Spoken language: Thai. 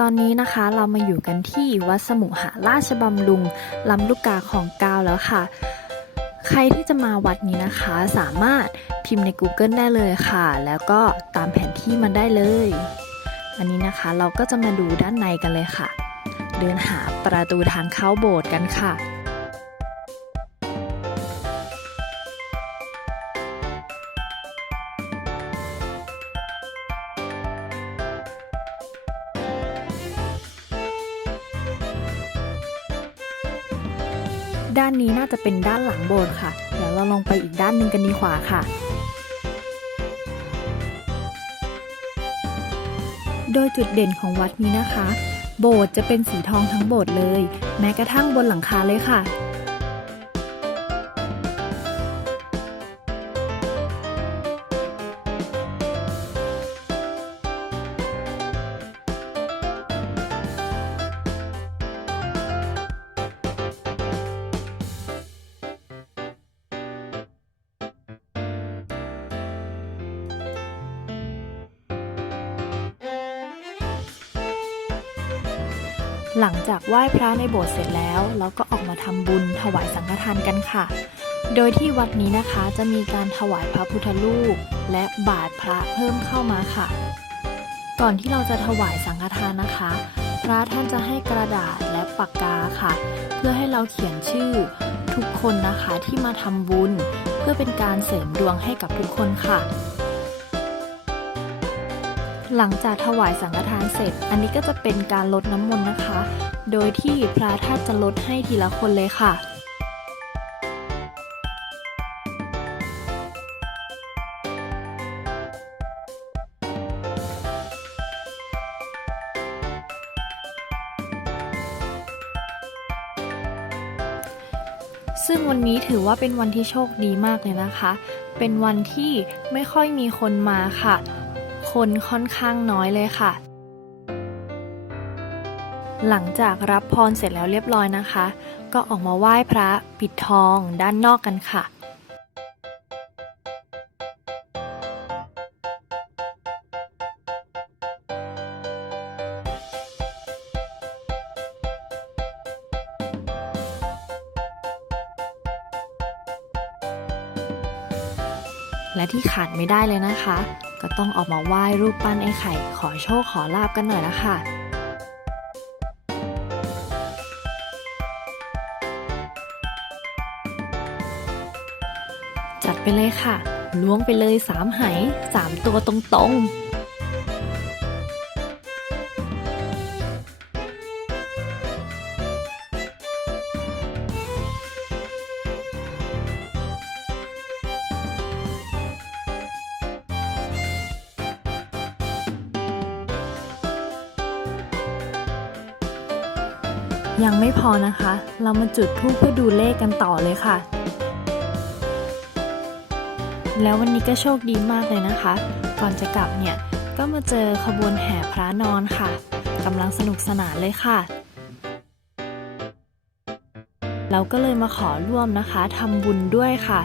ตอนนี้นะคะเรามาอยู่กันที่วัดสมุหาราชบำรุงลำลูกกาของกาวแล้วค่ะ ใครที่จะมาวัดนี้นะคะ สามารถพิมพ์ใน Google ได้เลยค่ะ แล้วก็ตามแผนที่มันได้เลย อันนี้นะคะเราก็จะมาดูด้านในกันเลยค่ะ เดินหาประตูทางเข้าโบสถ์กันค่ะ ด้านนี้น่าจะเป็นด้านหลังโบสถ์ค่ะ เดี๋ยวเราลองไปอีกด้านหนึ่งกันดีกว่าค่ะ โดยจุดเด่นของวัดนี้นะคะ โบสถ์จะเป็นสีทองทั้งโบสถ์เลย แม้กระทั่งบนหลังคาเลยค่ะ หลังจากไหว้พระในโบสถ์เสร็จแล้ว เราก็ออกมาทำบุญถวายสังฆทานกันค่ะ โดยที่วัดนี้นะคะจะมีการถวายพระพุทธรูปและบาทพระเพิ่มเข้ามาค่ะ ก่อนที่เราจะถวายสังฆทานนะคะ พระท่านจะให้กระดาษและปากกาค่ะ เพื่อให้เราเขียนชื่อทุกคนนะคะที่มาทำบุญ เพื่อเป็นการเสริมดวงให้กับทุกคนค่ะ หลังจากถวายสังฆทานเสร็จ อันนี้ก็จะเป็นการลดน้ำมนต์นะคะ โดยที่พระท่านจะลดให้ทีละคนเลยค่ะซึ่งวันนี้ถือว่าเป็นวันที่โชคดีมากเลยนะคะ เป็นวันที่ไม่ค่อยมีคนมาค่ะ คนค่อนข้างน้อยเลยค่ะ หลังจากรับพรเสร็จแล้วเรียบร้อยนะคะ ก็ออกมาไหว้พระปิดทองด้านนอกกันค่ะและที่ขาดไม่ได้เลยนะคะ ก็ต้องออกมาไหว้รูปปั้นไอ้ไข่ ขอโชคขอลาบกันหน่อยละค่ะจัดไปเลยค่ะ ล้วงไปเลยสามไหสามตัวตรงๆ ยังไม่พอนะคะ เรามาจุดธูปเพื่อดูเลขกันต่อเลยค่ะ แล้ววันนี้ก็โชคดีมากเลยนะคะ ก่อนจะกลับเนี่ย ก็มาเจอขบวนแห่พระนอนค่ะกำลังสนุกสนานเลยค่ะ เราก็เลยมาขอร่วมนะคะทำบุญด้วยค่ะ